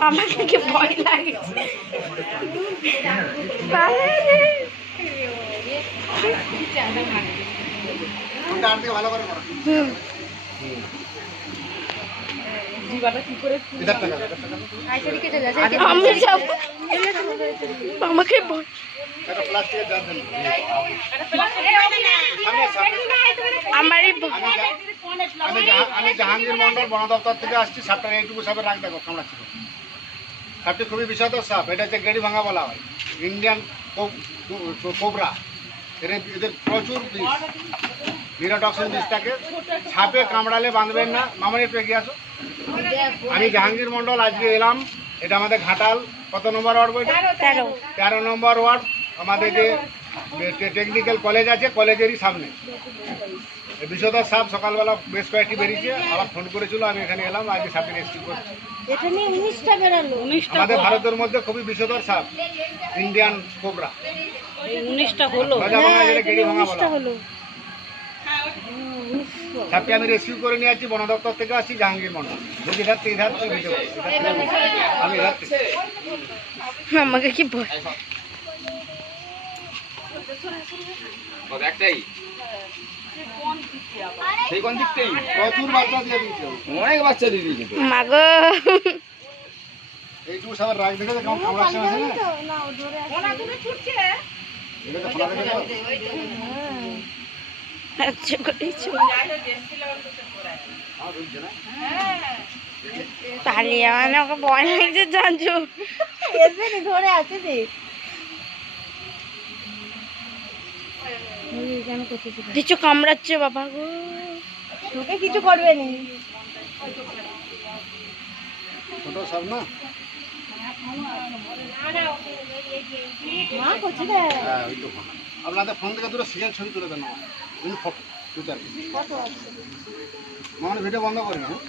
আমার থেকে ভয় লাগে। আমি যাব। আমাকে আমারই আমি আমি জাহা- আমি জাহাঙ্গীর মন্ডল বন দপ্তর থেকে আসছি সাপটা এইটুকু সাপের রাখ দেখো কামড়াচ্ছি সাপটি খুবই বিষাদর সাপ এটা হচ্ছে গেড়ি ভাঙা বলা হয়। Indian cobra. এদের এদের প্রচুর বিষ। নিরোটক্সিন বিষ থাকে সাপে কামড়ালে বাঁধবেন না। মামানি একটু এগিয়ে আসো। আমি জাহাঙ্গীর মন্ডল আজকে এলাম। এটা আমাদের ঘাটাল। কত নম্বর ওয়ার্ড তেরো। তেরো নম্বর ওয়ার্ড। আমাদের যে টেকনিক্যাল কলেজ আছে কলেজেরই সামনে। বিষধর সাপ সকালবেলা বেশ কয়েকটি বেরিয়েছে আবার ফোন করেছিল আমি এখানে এলাম আজকে সাপের রেস্কিউ করছি এটা নিয়ে উনিশটা বেরালো। আমাদের ভারতের মধ্যে খুবই বিষধর সাপ ইন্ডিয়ান কোবরা সাপটি আমি রেস্কিউ করে নিয়ে আসছি বন দপ্তর থেকে আসছি জাহাঙ্গীর মন্ডল। ধার ধার থেকে আমি আমাকে কি একটাই? সেই কোন দিকটাই প্রচুর বাচ্চা দিয়ে দিয়েছে। অনেক বাচ্চা দিয়ে দিয়েছে তো। মাগো। এইটুকু সাপের রাগ দেখে কেমন আছে। না এটা তো। আচ্ছা আমার ঢুকছে তাহলে মানে ওকে ভয় লাগছে জানছো? ধরে আছে যে কিছু কামড়াচ্ছে বাবা গো। তোকে কিছু করবে নি। ছোট সাপ না? হ্যাঁ আপনাদের ফোন থেকে দুটো সিরিয়াল ছবি তুলে দেন ফটো দু চার ভিডিও বন্ধ করি হ্যাঁ?